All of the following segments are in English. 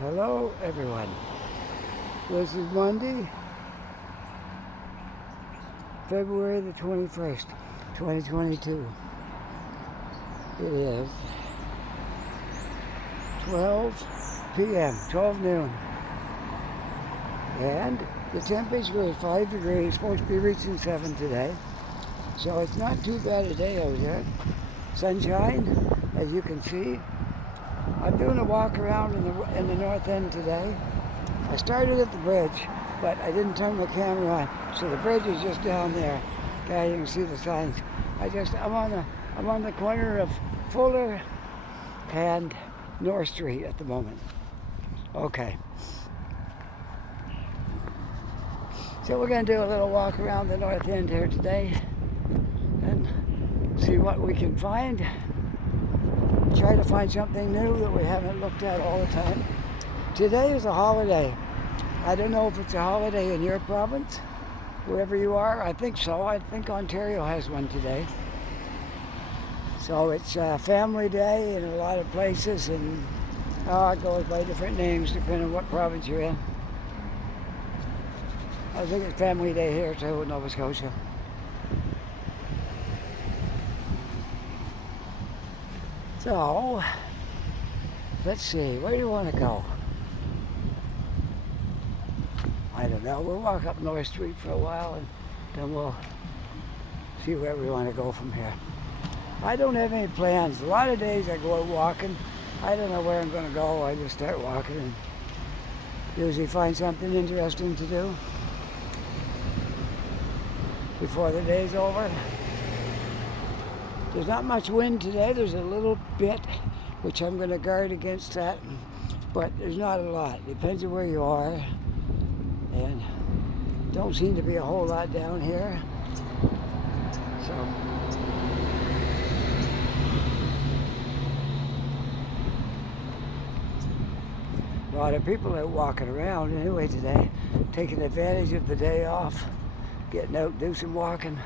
Hello, everyone. This is Monday, February the 21st, 2022. It is 12 p.m., 12 noon. And the temperature is 5 degrees, supposed to be reaching 7 today. So it's not too bad a day out here. Sunshine, as you can see. I'm doing a walk around in the north end today. I started at the bridge, but I didn't turn my camera on, so the bridge is just down there. Okay, you can see the signs. I'm on the corner of Fuller and North Street at the moment. Okay. So we're going to do a little walk around the north end here today and see what we can find. Try to find something new that we haven't looked at all the time. Today is a holiday. I don't know if it's a holiday in your province, wherever you are. I think so. I think Ontario has one today. So it's Family Day in a lot of places, and it goes by different names depending on what province you're in. I think it's Family Day here too in Nova Scotia. So, let's see, where do you want to go? I don't know. We'll walk up North Street for a while and then we'll see where we want to go from here. I don't have any plans. A lot of days I go out walking. I don't know where I'm going to go. I just start walking and usually find something interesting to do before the day's over. There's not much wind today. There's a little bit, which I'm going to guard against that, but there's not a lot. Depends on where you are, and don't seem to be a whole lot down here. So a lot of people are walking around anyway today, taking advantage of the day off, getting out, do some walking.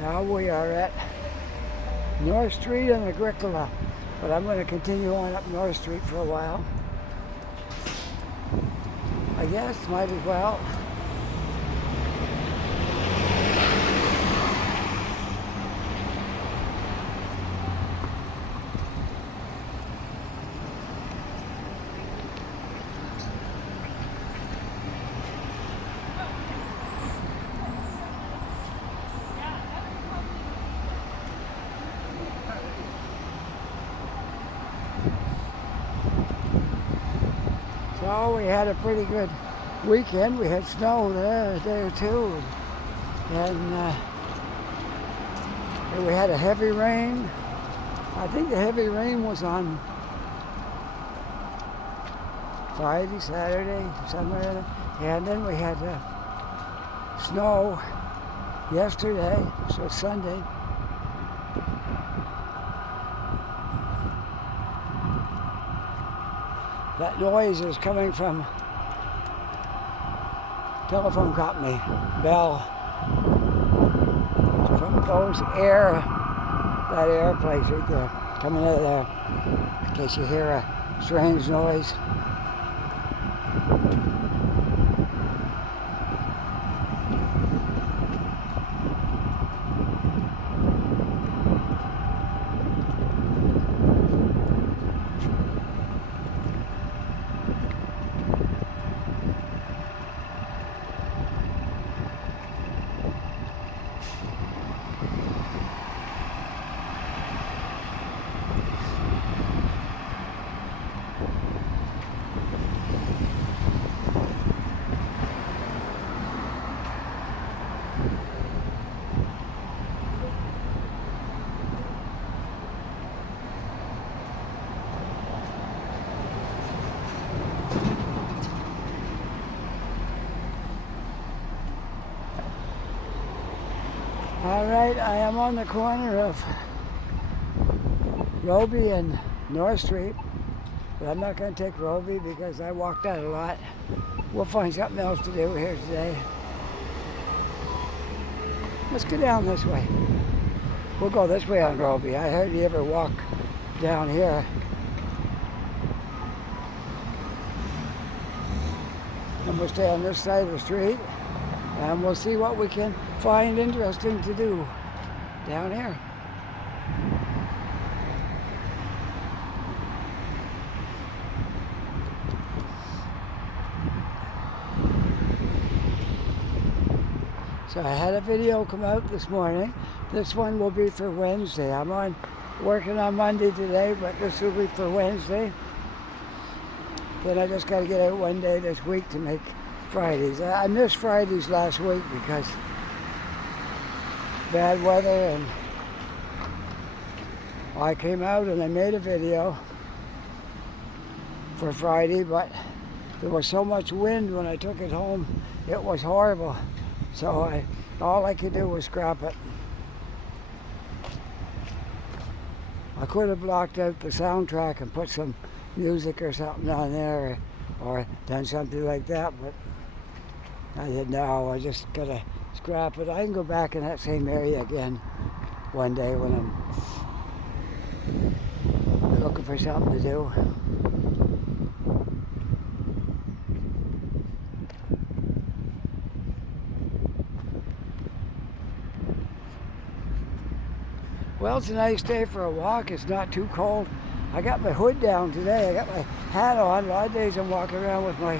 Now we are at North Street and Agricola, but I'm going to continue on up North Street for a while. I guess, might as well. So we had a pretty good weekend. We had snow there a day or two, and we had a heavy rain. I think the heavy rain was on Friday, Saturday, somewhere, and then we had snow yesterday, so Sunday. That noise is coming from telephone company, Bell. From those that air place right there, coming out of there, in case you hear a strange noise. All right, I am on the corner of Roby and North Street, but I'm not going to take Roby because I walked out a lot. We'll find something else to do here today. Let's go down this way. We'll go this way on Roby. I heard you ever walk down here. And we'll stay on this side of the street, and we'll see what we can find interesting to do down here. So I had a video come out this morning. This one will be for Wednesday. I'm working on Monday today, but this will be for Wednesday. Then I just got to get out one day this week to make Fridays. I missed Fridays last week because bad weather, and I came out and I made a video for Friday, but there was so much wind when I took it home, it was horrible. So all I could do was scrap it. I could have blocked out the soundtrack and put some music or something on there, or done something like that, but I didn't know. I just gotta scrap it. I can go back in that same area again one day when I'm looking for something to do. Well, it's a nice day for a walk. It's not too cold. I got my hood down today. I got my hat on. A lot of days I'm walking around with my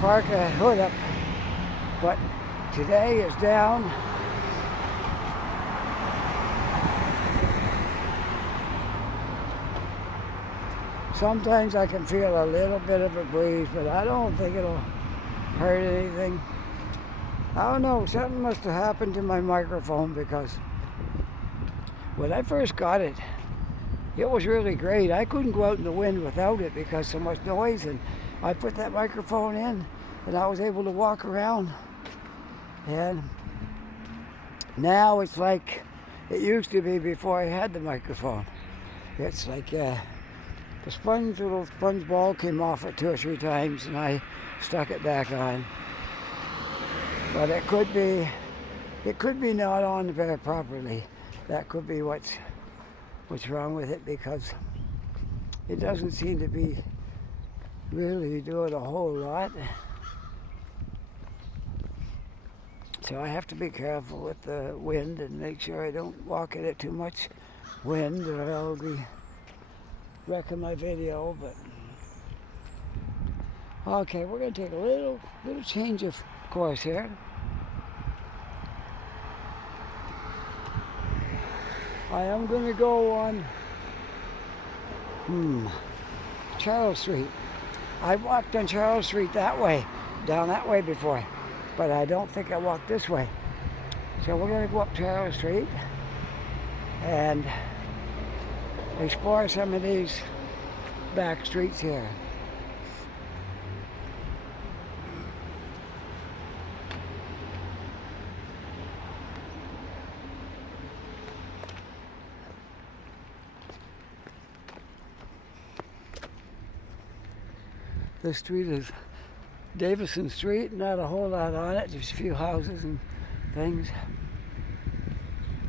parka hood up. But today it's down. Sometimes I can feel a little bit of a breeze, but I don't think it'll hurt anything. I don't know, something must have happened to my microphone, because when I first got it, it was really great. I couldn't go out in the wind without it because so much noise, and I put that microphone in and I was able to walk around. And now it's like it used to be before I had the microphone. It's like the little sponge ball came off it 2 or 3 times and I stuck it back on. But it could be not on very properly. That could be what's wrong with it, because it doesn't seem to be really doing a whole lot. So I have to be careful with the wind and make sure I don't walk in it too much wind, or I'll be wrecking my video. But okay, we're going to take a little change of course here. I am going to go on Charles Street. I walked on Charles Street that way, down that way before, but I don't think I walked this way. So we're going to go up Charles Street and explore some of these back streets here. This street is Davison Street, not a whole lot on it, just a few houses and things.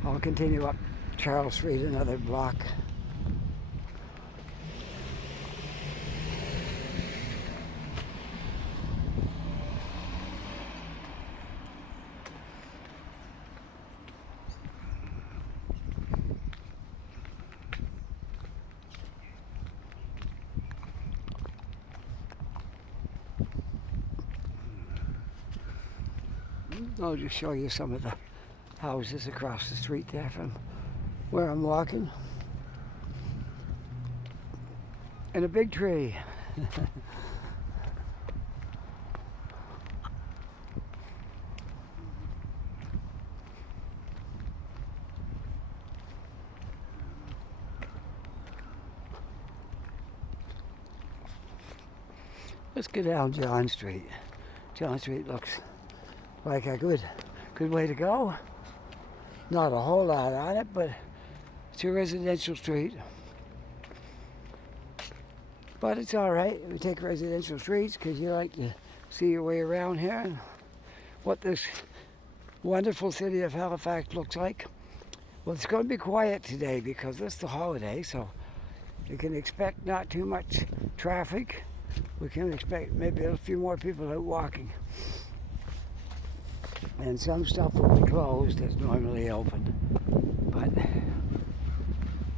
I'll continue up Charles Street another block. I'll just show you some of the houses across the street there from where I'm walking. And a big tree. Let's go down John Street. John Street looks like a good way to go. Not a whole lot on it, but it's a residential street. But it's all right. We take residential streets because you like to see your way around here and what this wonderful city of Halifax looks like. Well, it's going to be quiet today because it's the holiday, so you can expect not too much traffic. We can expect maybe a few more people out walking. And some stuff will be closed that's normally open. But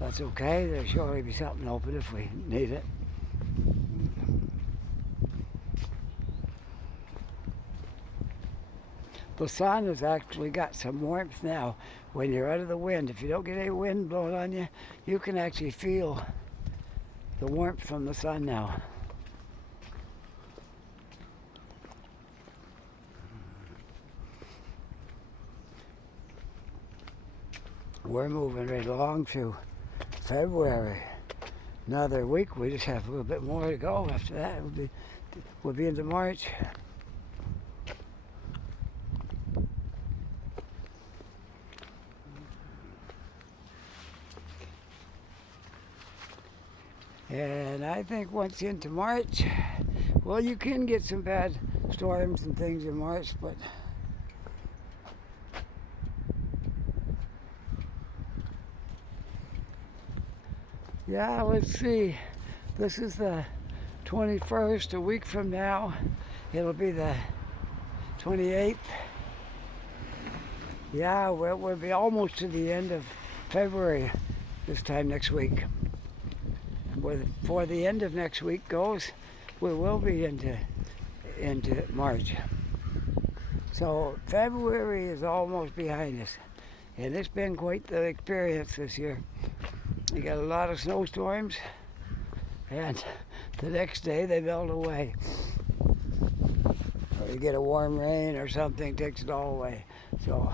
that's okay. There'll surely be something open if we need it. The sun has actually got some warmth now. When you're out of the wind, if you don't get any wind blowing on you, you can actually feel the warmth from the sun now. We're moving right along through February. Another week, we just have a little bit more to go. After that, we'll be into March. And I think once into March, well, you can get some bad storms and things in March, but yeah, let's see. This is the 21st. A week from now, it'll be the 28th. Yeah, we'll be almost to the end of February this time next week. Before the end of next week goes, we will be into March. So February is almost behind us. And it's been quite the experience this year. You got a lot of snowstorms, and the next day they melt away. Or you get a warm rain or something, takes it all away. So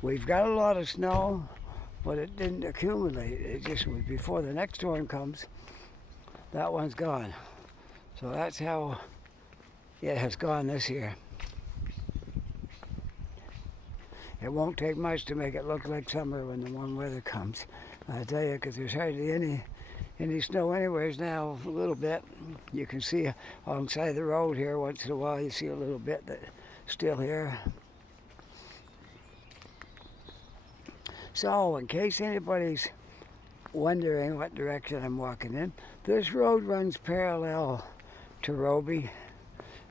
we've got a lot of snow, but it didn't accumulate. It just was before the next storm comes, that one's gone. So that's how it has gone this year. It won't take much to make it look like summer when the warm weather comes. I tell you, because there's hardly any snow anywheres now. A little bit. You can see alongside the road here once in a while. You see a little bit that's still here. So, in case anybody's wondering what direction I'm walking in, this road runs parallel to Roby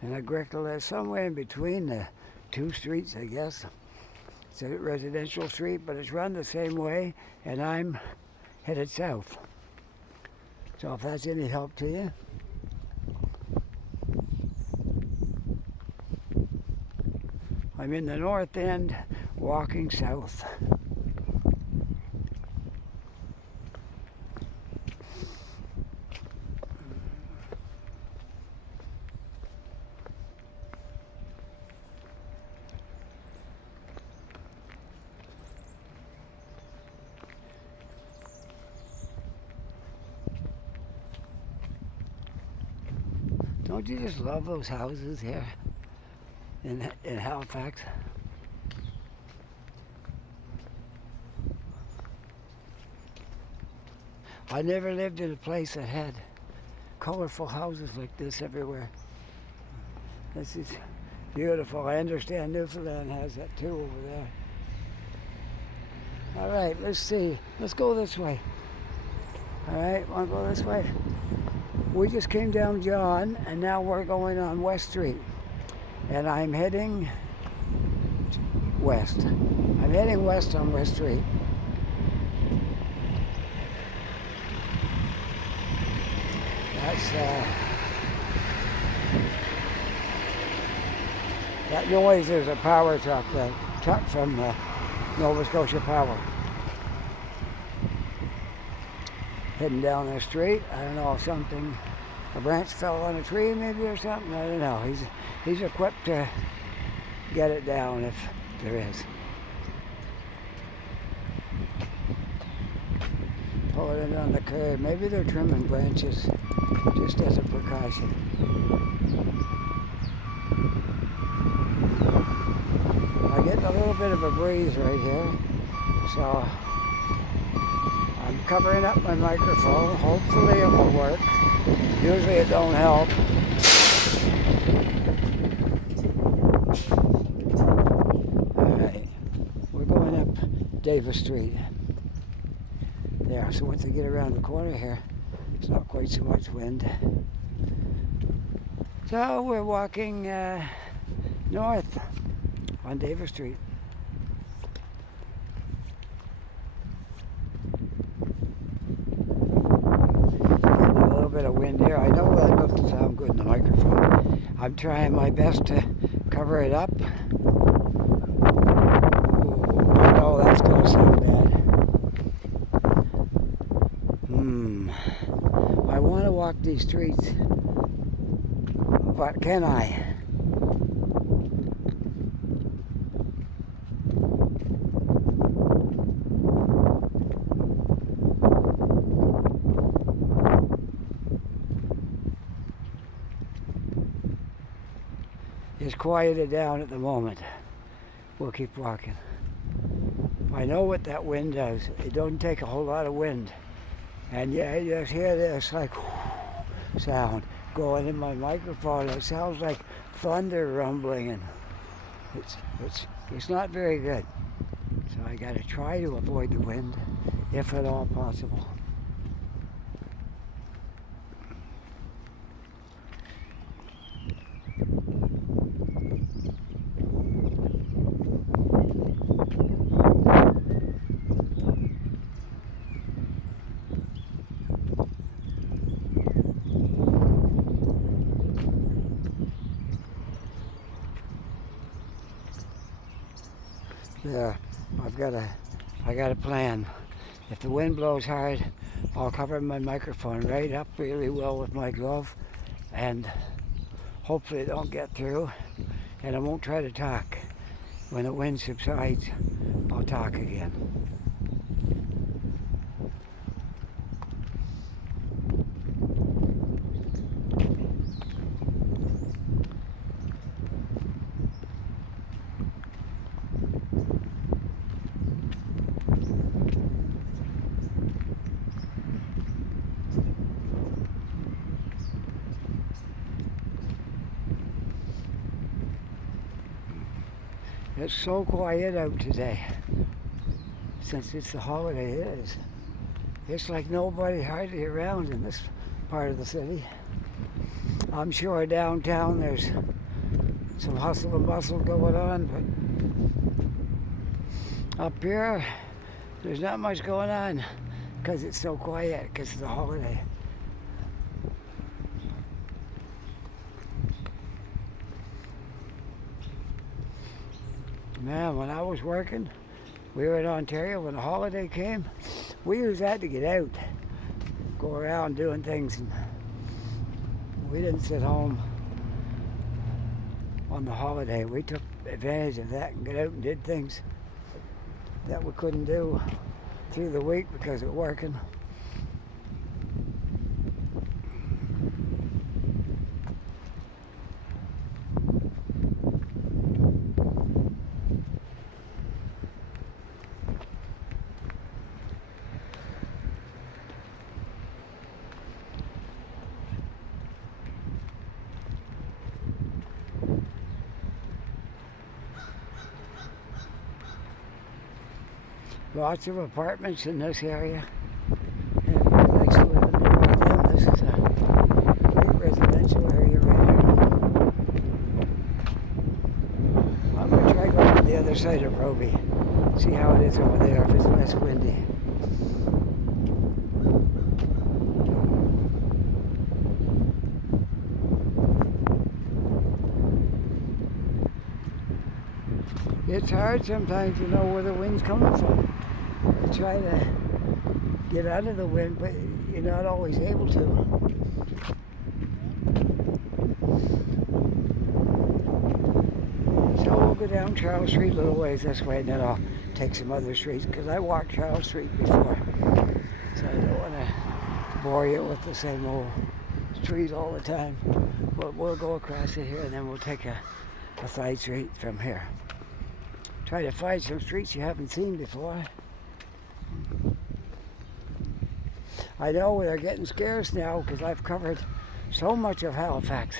and Agricola, somewhere in between the two streets, I guess. It's a residential street, but it's run the same way, and I'm headed south. So if that's any help to you. I'm in the north end, walking south. Don't you just love those houses here in Halifax? I never lived in a place that had colorful houses like this everywhere. This is beautiful. I understand Newfoundland has that too over there. All right, let's see. Let's go this way. All right, want to go this way? We just came down John, and now we're going on West Street. And I'm heading west. I'm heading west on West Street. That's that noise is a power truck, the truck from Nova Scotia Power. Heading down the street. I don't know if a branch fell on a tree maybe or something. I don't know. He's equipped to get it down if there is. Pull it in on the curb. Maybe they're trimming branches just as a precaution. I get a little little bit of a breeze right here, so I'm covering up my microphone. Hopefully it will work. Usually it don't help. Alright, we're going up Davis Street. There, so once I get around the corner here, it's not quite so much wind. So we're walking north on Davis Street. Getting a little bit of wind here. I know that doesn't sound good in the microphone. I'm trying my best to cover it up. Ooh, I know that's going to sound bad. I want to walk these streets, but can I? It's quieted down at the moment. We'll keep walking. I know what that wind does. It don't take a whole lot of wind. And yeah, you just hear this like sound going in my microphone. It sounds like thunder rumbling, and it's not very good. So I got to try to avoid the wind, if at all possible. There, I got a plan. If the wind blows hard, I'll cover my microphone right up really well with my glove, and hopefully it don't get through, and I won't try to talk. When the wind subsides, I'll talk again. It's so quiet out today, since it's the holiday it is. It's like nobody hardly around in this part of the city. I'm sure downtown there's some hustle and bustle going on, but up here there's not much going on because it's so quiet, because it's a holiday. Man, when I was working, we were in Ontario. When the holiday came, we used that to get out, go around doing things, and we didn't sit home on the holiday. We took advantage of that and got out and did things that we couldn't do through the week because of working. Lots of apartments in this area. Everybody likes to live in the North End. This is a great residential area right here. I'm going to try going on the other side of Roby. See how it is over there, if it's less windy. It's hard sometimes to know where the wind's coming from. You try to get out of the wind, but you're not always able to. So we'll go down Charles Street a little ways this way, and then I'll take some other streets, because I walked Charles Street before. So I don't want to bore you with the same old street all the time. But we'll go across it here, and then we'll take a side street from here. try to find some streets you haven't seen before. I know they're getting scarce now because I've covered so much of Halifax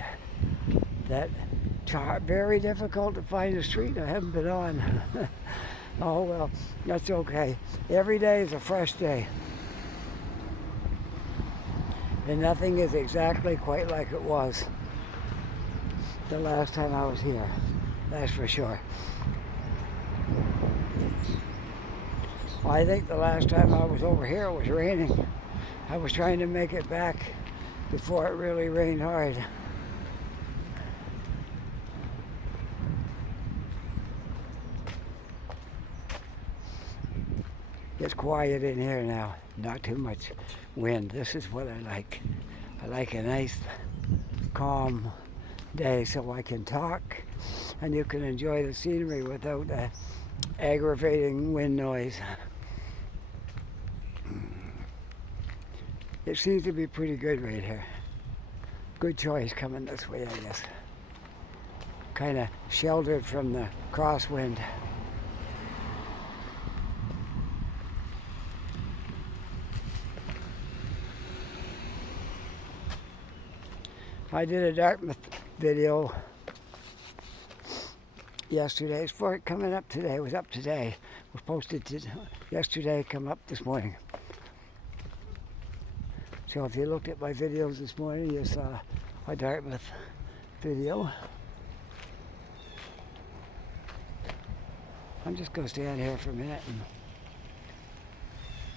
that it's very difficult to find a street I haven't been on. Oh well, that's okay. Every day is a fresh day. And nothing is exactly quite like it was the last time I was here. That's for sure. I think the last time I was over here it was raining. I was trying to make it back before it really rained hard. It's quiet in here now, not too much wind. This is what I like. I like a nice, calm day so I can talk and you can enjoy the scenery without aggravating wind noise. It seems to be pretty good right here. Good choice coming this way, I guess. Kind of sheltered from the crosswind. I did a Dartmouth video yesterday. It's for it coming up today. It was up today. It was posted yesterday, come up this morning. So if you looked at my videos this morning, you saw a Dartmouth video. I'm just going to stand here for a minute and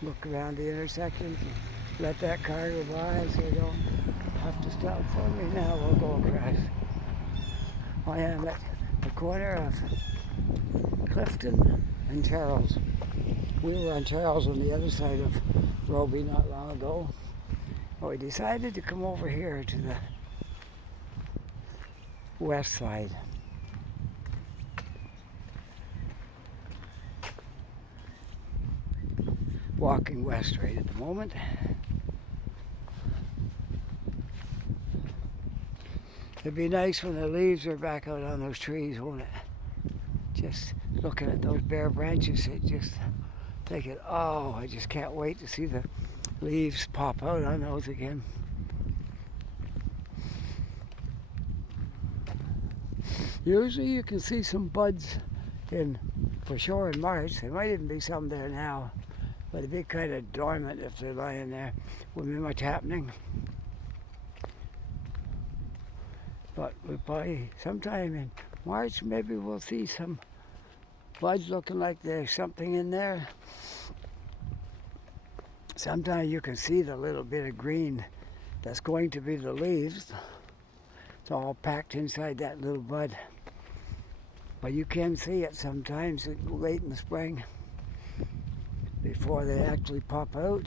look around the intersection. Let that car go by so you don't have to stop for me. Now we'll go across. I am at the corner of Clifton and Charles. We were on Charles on the other side of Roby not long ago. But we decided to come over here to the west side. Walking west right at the moment. It'd be nice when the leaves are back out on those trees, won't it? Just looking at those bare branches, it just thinking, oh, I just can't wait to see the leaves pop out on those again. Usually you can see some buds for sure in March. There might even be some there now, but it'd be kind of dormant if they're lying there. Wouldn't be much happening. But by sometime in March, maybe we'll see some buds looking like there's something in there. Sometimes you can see the little bit of green that's going to be the leaves. It's all packed inside that little bud. But you can see it sometimes late in the spring before they actually pop out.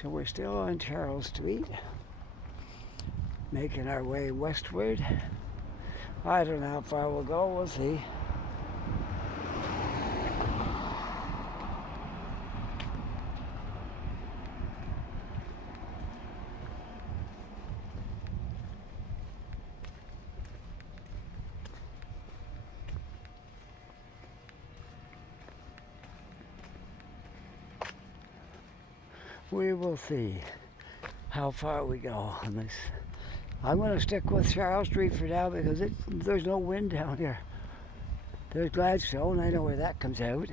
So we're still on Charles Street, making our way westward. I don't know how far we'll go, we'll see. We will see how far we go on this. I'm going to stick with Charles Street for now because there's no wind down here. There's Gladstone, I know where that comes out.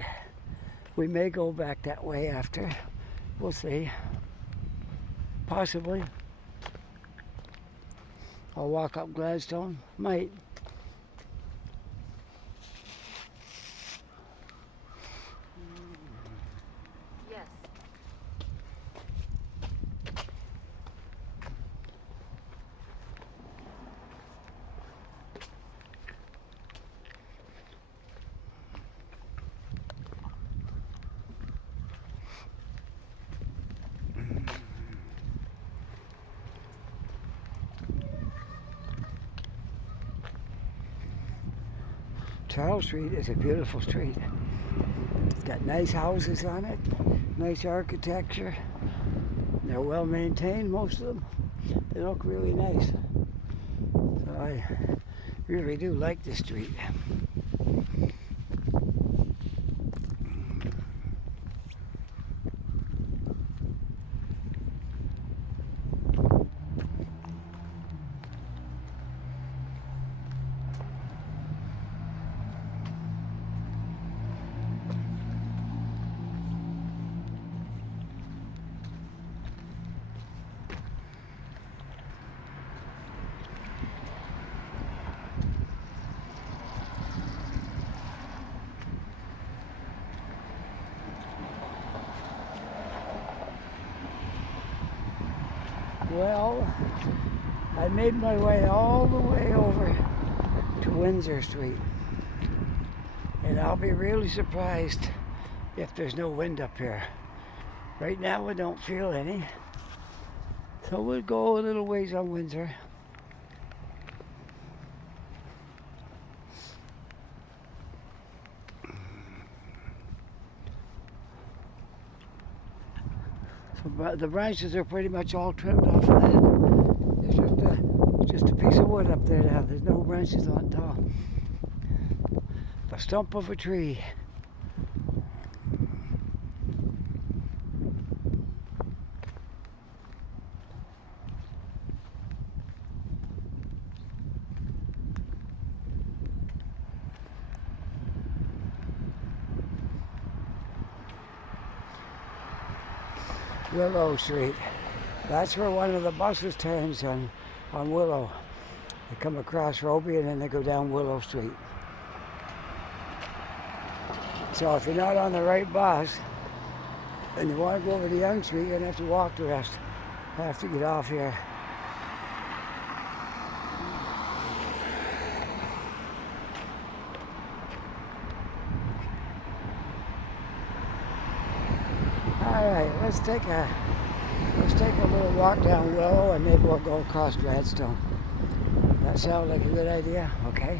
We may go back that way after. We'll see. Possibly. I'll walk up Gladstone. Might. Charles Street is a beautiful street. It's got nice houses on it, nice architecture, They're well maintained, most of them. They look really nice. So I really do like this street. Well, I made my way all the way over to Windsor Street. And I'll be really surprised if there's no wind up here. Right now I don't feel any. So we'll go a little ways on Windsor. So the branches are pretty much all trimmed off of that. There's just a piece of wood up there now. There's no branches on top. The stump of a tree. Willow Street. That's where one of the buses turns on Willow. They come across Roby and then they go down Willow Street. So if you're not on the right bus and you want to go over to Yonge Street, you're going to have to walk the rest. I have to get off here. All right, let's take a little walk down Willow and maybe we'll go across Gladstone. That sound like a good idea? Okay.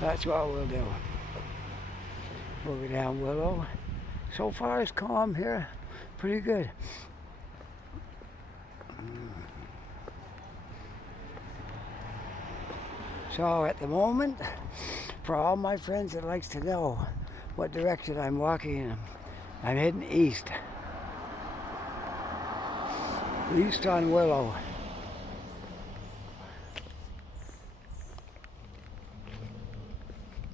That's what we'll do. We'll go down Willow. So far it's calm here. Pretty good. So at the moment, for all my friends that likes to know what direction I'm walking in, I'm heading east. East on Willow.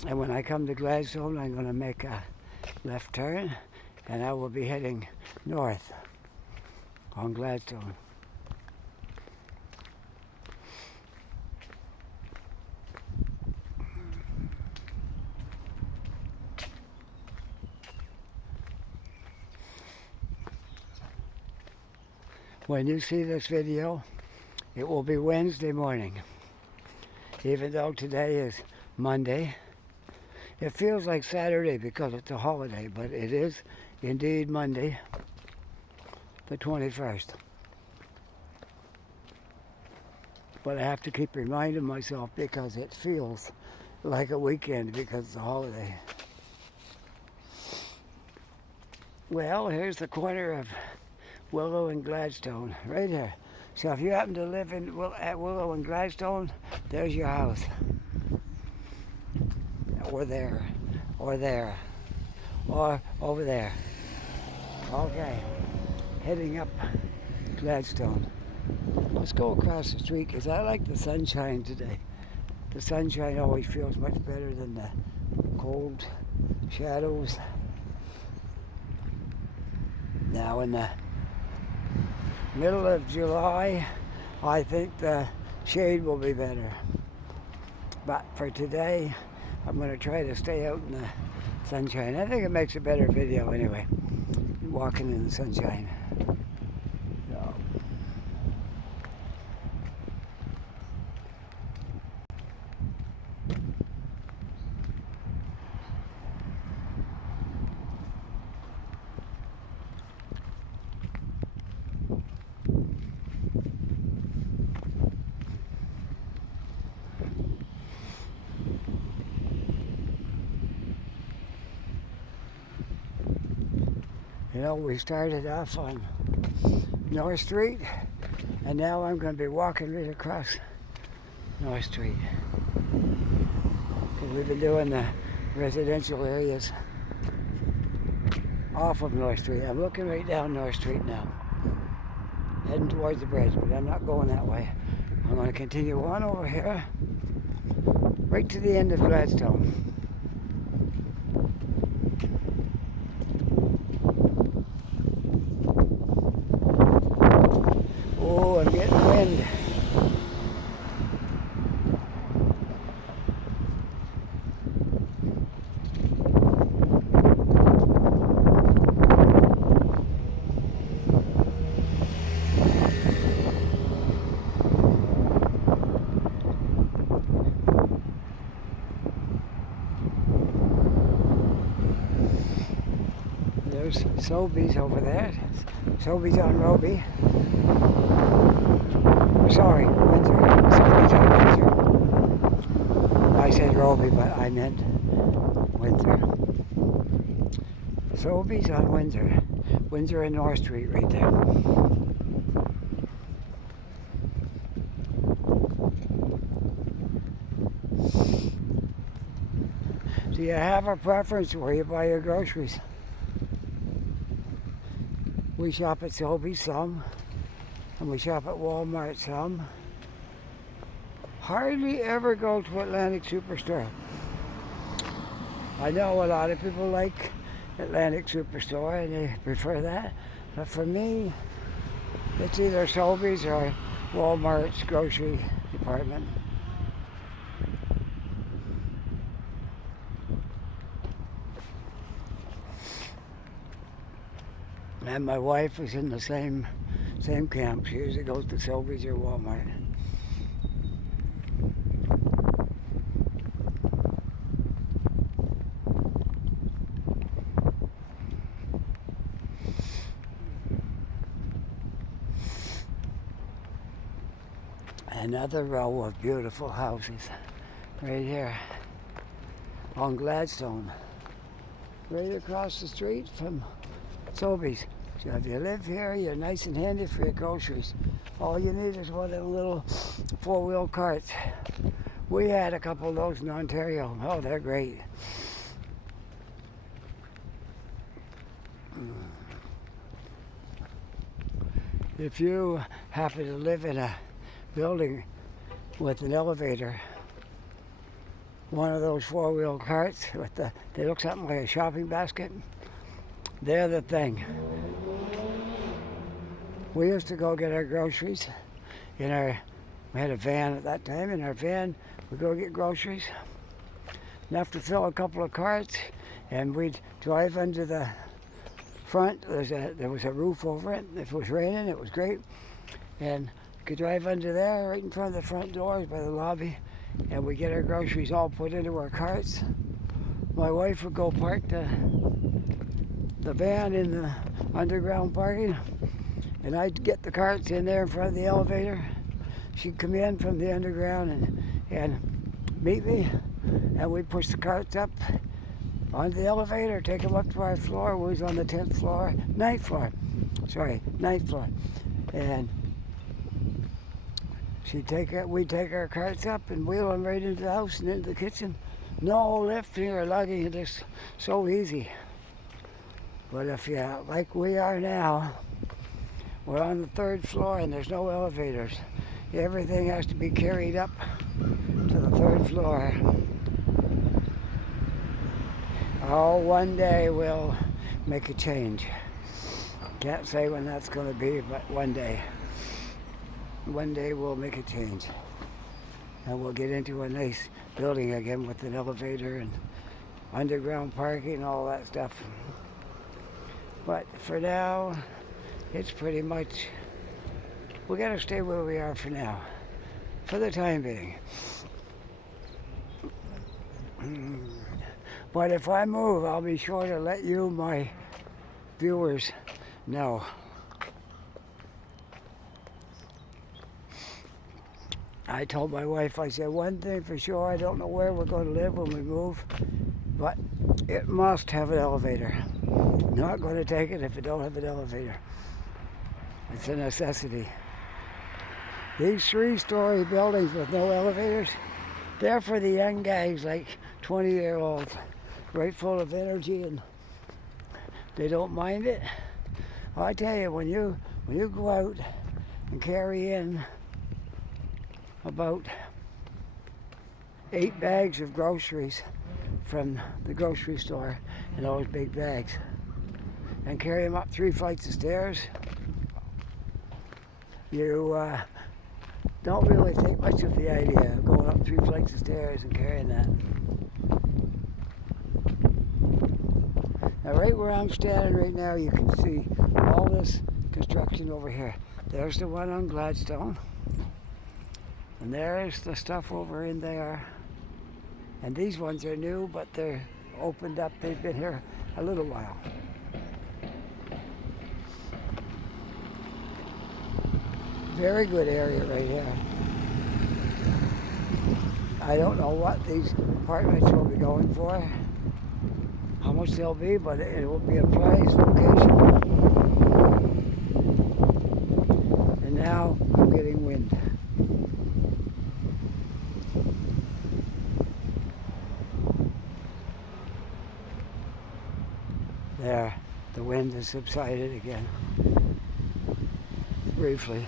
And when I come to Gladstone, I'm going to make a left turn and I will be heading north on Gladstone. When you see this video, it will be Wednesday morning. Even though today is Monday, it feels like Saturday because it's a holiday, but it is indeed Monday, the 21st. But I have to keep reminding myself because it feels like a weekend because it's a holiday. Well, here's the corner of Willow and Gladstone, right here. So if you happen to live at Willow and Gladstone, there's your house. Or there, or there, or over there. Okay, heading up Gladstone. Let's go across the street because I like the sunshine today. The sunshine always feels much better than the cold shadows. Now in the middle of July, I think the shade will be better. But for today, I'm going to try to stay out in the sunshine. I think it makes a better video anyway, walking in the sunshine. So. know, we started off on North Street, and now I'm going to be walking right across North Street. Because we've been doing the residential areas off of North Street. I'm looking right down North Street now, heading towards the bridge, but I'm not going that way. I'm going to continue on over here, right to the end of Gladstone. Oh, I'm getting wind. There's Sobeys over there. Sobeys on Roby. Sorry, Windsor. Sobeys on Windsor. I said Roby, but I meant Windsor. Sobeys on Windsor. Windsor and North Street right there. Do you have a preference where you buy your groceries? We shop at Sobeys some, and we shop at Walmart some. Hardly ever go to Atlantic Superstore. I know a lot of people like Atlantic Superstore and they prefer that, but for me, it's either Sobeys or Walmart's grocery department. And my wife is in the same camp. She usually goes to Sobeys or Walmart. Another row of beautiful houses right here on Gladstone, right across the street from Sobeys. So if you live here, you're nice and handy for your groceries. All you need is one of the little four-wheel carts. We had a couple of those in Ontario. Oh, they're great. If you happen to live in a building with an elevator, one of those four-wheel carts with they look something like a shopping basket, they're the thing. We used to go get our groceries we had a van at that time. In our van, we'd go get groceries, enough to fill a couple of carts, and we'd drive under the front. There was a roof over it. If it was raining, it was great. And you could drive under there, right in front of the front doors by the lobby, and we'd get our groceries all put into our carts. My wife would go park the van in the underground parking, and I'd get the carts in there in front of the elevator. She'd come in from the underground and meet me, and we'd push the carts up onto the elevator, take them up to our floor. We was on the 10th floor, 9th floor. And we'd take our carts up and wheel them right into the house and into the kitchen. No lifting or lugging, it's so easy. But if you, like we are now, we're on the 3rd floor and there's no elevators. Everything has to be carried up to the 3rd floor. Oh, one day we'll make a change. Can't say when that's going to be, but one day. One day we'll make a change. And we'll get into a nice building again with an elevator and underground parking and all that stuff. But for now, it's pretty much, we got to stay where we are for now, for the time being. But if I move, I'll be sure to let you, my viewers, know. I told my wife, I said, one thing for sure, I don't know where we're going to live when we move, but it must have an elevator. Not going to take it if it don't have an elevator. It's a necessity. These 3-story buildings with no elevators, they're for the young guys like 20-year-olds, right full of energy, and they don't mind it. I tell you, when you go out and carry in about 8 bags of groceries from the grocery store in those big bags and carry them up 3 flights of stairs, you don't really think much of the idea of going up 3 flights of stairs and carrying that. Now right where I'm standing right now, you can see all this construction over here. There's the one on Gladstone, and there's the stuff over in there. And these ones are new, but they're opened up. They've been here a little while. Very good area right here. I don't know what these apartments will be going for, how much they'll be, but it will be a prize location. And now I'm getting wind. There, the wind has subsided again, briefly.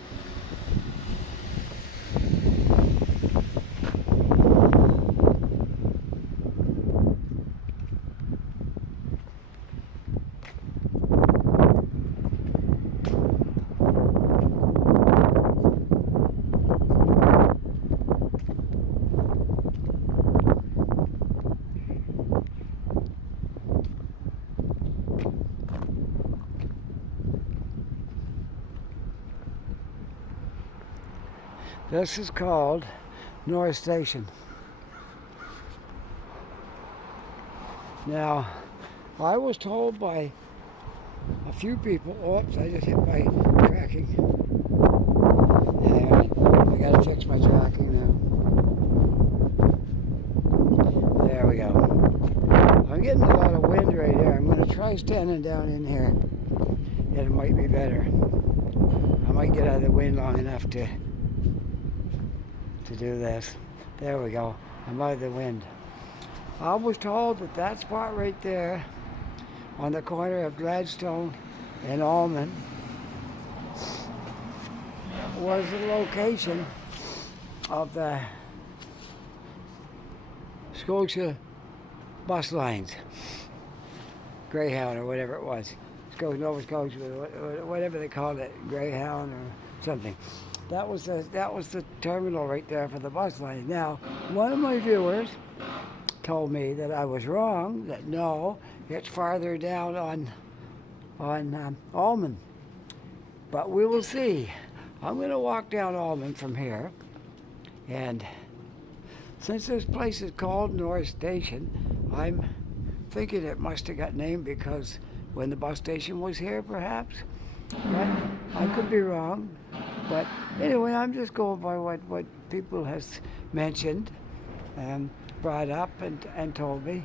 This is called North Station. Now, I was told by a few people, oops, I just hit my tracking. And I gotta fix my tracking now. There we go. I'm getting a lot of wind right here. I'm gonna try standing down in here. It might be better. I might get out of the wind long enough to do this. There we go. I'm out of the wind. I was told that that spot right there on the corner of Gladstone and Almond was the location of the Scotia bus lines, Greyhound or whatever it was, Nova Scotia, whatever they called it, Greyhound or something. That was the terminal right there for the bus line. Now, one of my viewers told me that I was wrong. That no, it's farther down on Almond. But we will see. I'm going to walk down Almond from here, and since this place is called North Station, I'm thinking it must have got named because when the bus station was here, perhaps. But I could be wrong. But anyway, I'm just going by what people has mentioned and brought up and told me.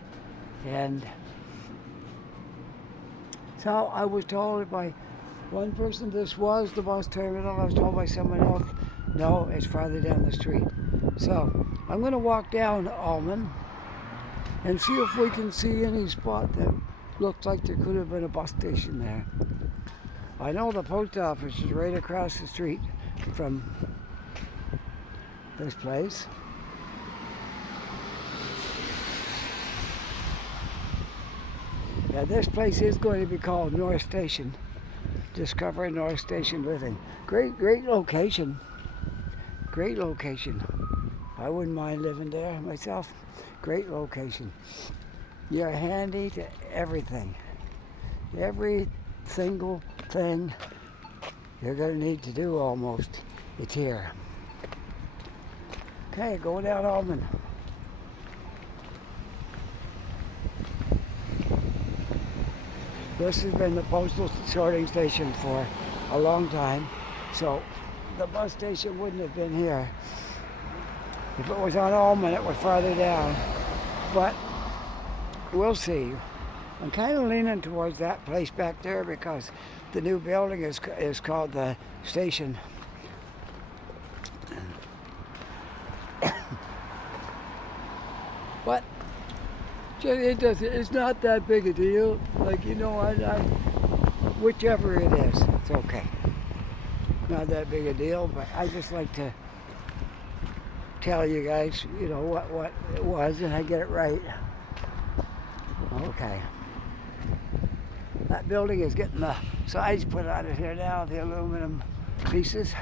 And so I was told by one person this was the bus terminal. I was told by someone else, no, it's farther down the street. So I'm going to walk down Almond and see if we can see any spot that looks like there could have been a bus station there. I know the post office is right across the street from this place. Now this place is going to be called North Station. Discover North Station Living. Great location. Great location. I wouldn't mind living there myself. Great location. You're handy to everything. Every single thing you're going to need to do almost, it's here. Okay, going down Almond. This has been the postal sorting station for a long time, so the bus station wouldn't have been here. If it was on Almond, it was farther down. But we'll see. I'm kind of leaning towards that place back there because the new building is called the station. But it's not that big a deal. Like, you know, whichever it is, it's okay. Not that big a deal, but I just like to tell you guys, you know, what it was, and I get it right. Okay. That building is getting the sides put on it here now, the aluminum pieces.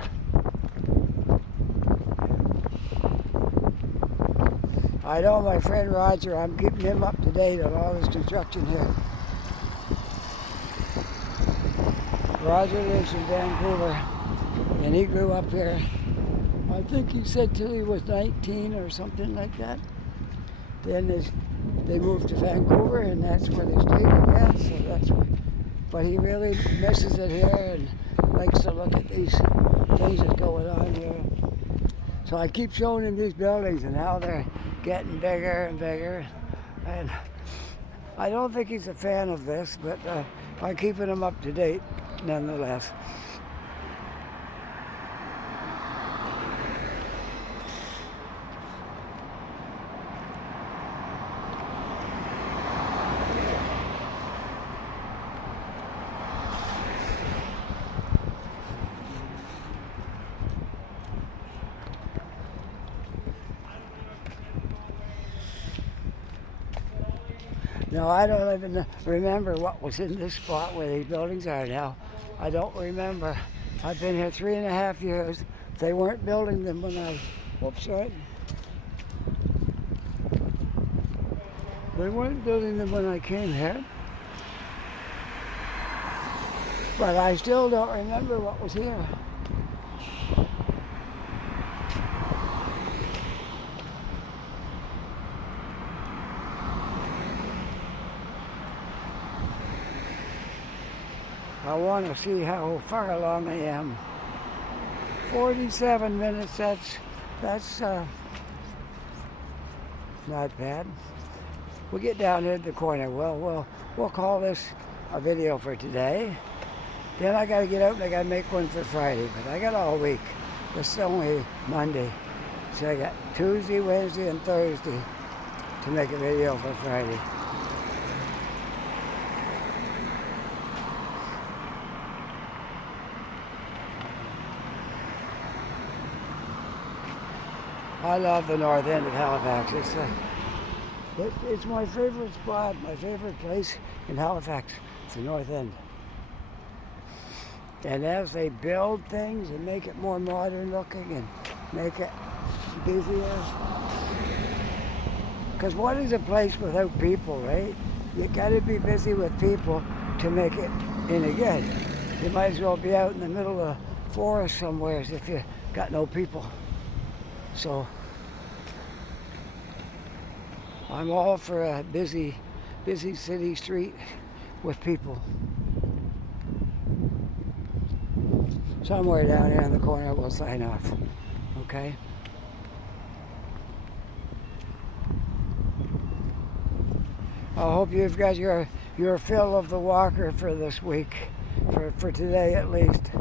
I know my friend Roger, I'm keeping him up to date on all this construction here. Roger lives in Vancouver, and he grew up here. I think he said till he was 19 or something like that. Then they moved to Vancouver, and that's where they stayed again. So that's where. But he really misses it here and likes to look at these things that's going on here. So I keep showing him these buildings and how they're getting bigger and bigger. And I don't think he's a fan of this, but I'm keeping him up to date nonetheless. No, I don't even remember what was in this spot where these buildings are now. I don't remember. I've been here 3.5 years. They weren't building them when I, sorry. They weren't building them when I came here. But I still don't remember what was here. I want to see how far along I am. 47 minutes, that's not bad. We'll get down here at the corner. We'll call this a video for today. Then I got to get out and I got to make one for Friday, but I got all week. This is only Monday. So I got Tuesday, Wednesday, and Thursday to make a video for Friday. I love the north end of Halifax. It's my favorite spot, my favorite place in Halifax. It's the north end. And as they build things and make it more modern looking and make it busier, because what is a place without people, right? You got to be busy with people to make it any good. You might as well be out in the middle of the forest somewhere if you got no people. So I'm all for a busy city street with people. Somewhere down here in the corner we'll sign off. Okay? I hope you've got your fill of the Walker for this week. For today at least.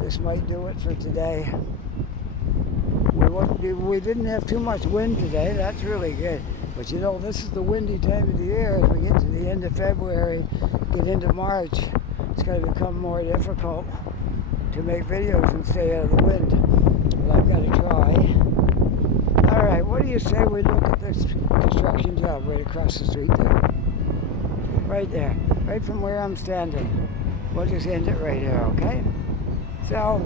This might do it for today. We didn't have too much wind today. That's really good. But you know, this is the windy time of the year. As we get to the end of February, get into March, it's going to become more difficult to make videos and stay out of the wind. But I've got to try. All right, what do you say we look at this construction job right across the street there? Right there, right from where I'm standing. We'll just end it right here, okay? So,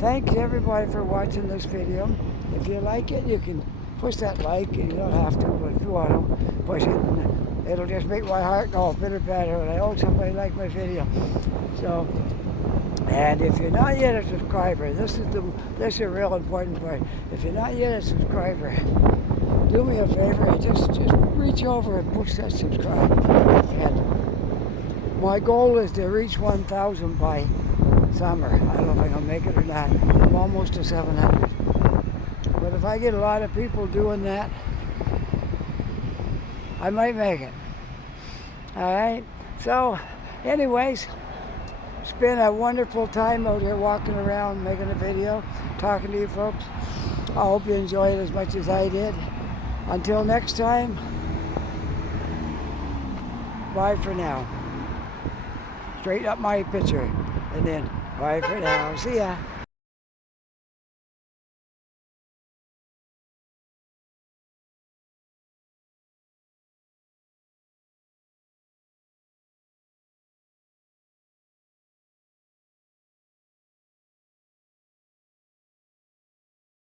thanks everybody for watching this video. If you like it, you can push that like, and you don't have to, but if you want to push it, it'll just make my heart go a bit better when I hope somebody liked my video. So, and if you're not yet a subscriber, this is a real important part. If you're not yet a subscriber, do me a favor and just reach over and push that subscribe. And my goal is to reach 1,000 by summer. I don't know if I'm gonna make it or not. I'm almost to 700. But if I get a lot of people doing that, I might make it. All right. So, anyways, it's been a wonderful time out here walking around, making a video, talking to you folks. I hope you enjoy it as much as I did. Until next time, bye for now. Straighten up my picture, and then bye for now. See ya.